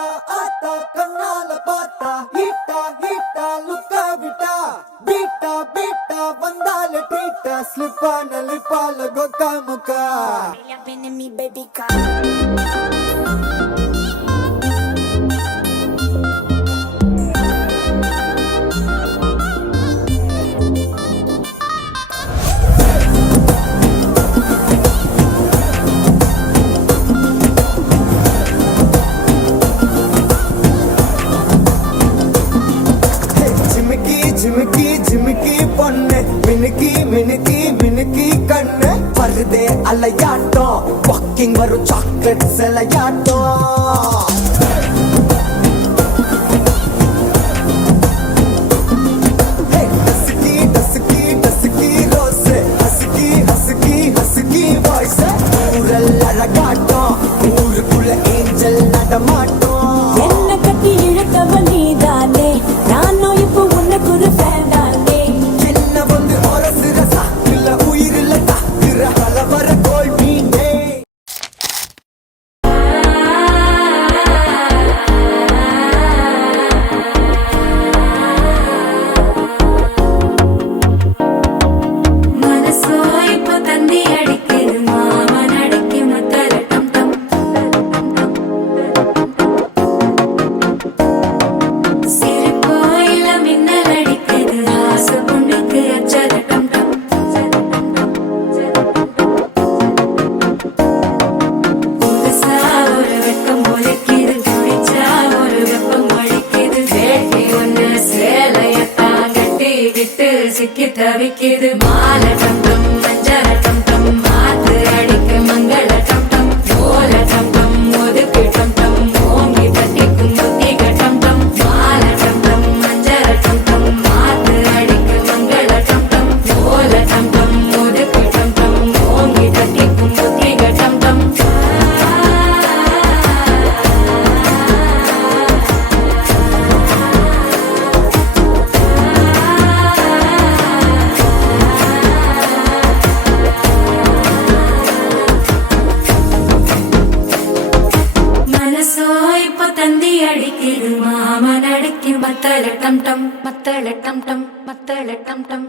ஆத்தா ஆத்தா கண்ணால பார்த்தா ஹீட்டா ஹீட்டா லுக்கா விட்டா பீட்டா பீட்டா வந்தால ட்ரீட்டா ஸ்லிப்பான லிப்பால கொக்கா முக்கா baby ஜிமிக்கி ஜிமிக்கி பொண்ணு மினுக்கி மினுக்கி மினுக்கி கண்ணு வருதே அலையாட்டம் வாக்கிங் வரும் சாக்லேட் சிலையாட்டம் ஊருக்குள்ள ஏஞ்சல் நடமாட்டோம் என்ன கட்டி இழுத்தவன் நீதானே நானும் இப்போ உனக்கு ஒரு ஃபேனானே என்ன வந்து ஒரசுற சாக்குல உயிரில தாக்குற பலவர கோல் மீனே மனசோ இப்போ தந்தி அடிக்குது மாமன் அடிக்கு மத்தரட்டம் டம் சிரிப்போ இல்ல மின்னல் அடிக்குது ஆசை பொண்ணுக்கு அச்சரட்டம் டம் புதுசா ஒரு வெக்கம் ஒலிக்குது குடிச்சா ஒரு வெப்பம் ஒழிக்குது வேட்டி ஒண்ணு சேலையத்தான் கட்டிக்கிட்டு சிக்கி தவிக்குது மாலை டம் டம் மஞ்சள டம் டம் மாத்து அடிக்க மங்கள டம் டம் ஓல டம் டம் ஒதுக்கு டம் டம் ஓங்கி தட்டிக்கும் புத்திக டம் டம் மாலை டம் டம் மஞ்சள டம் டம் மாத்து அடிக்க மங்கள டம் டம் ஓல டம் டம் ஒதுக்கு டம் டம் ஓங்கி தட்டிக்கும் புத்திக டம் டம் மனசோ இப்போ தந்தி அடிக்குது மாமன் அடிக்கு மத்தள டம் டம் மத்தள டம் டம் மத்தள டம் டம்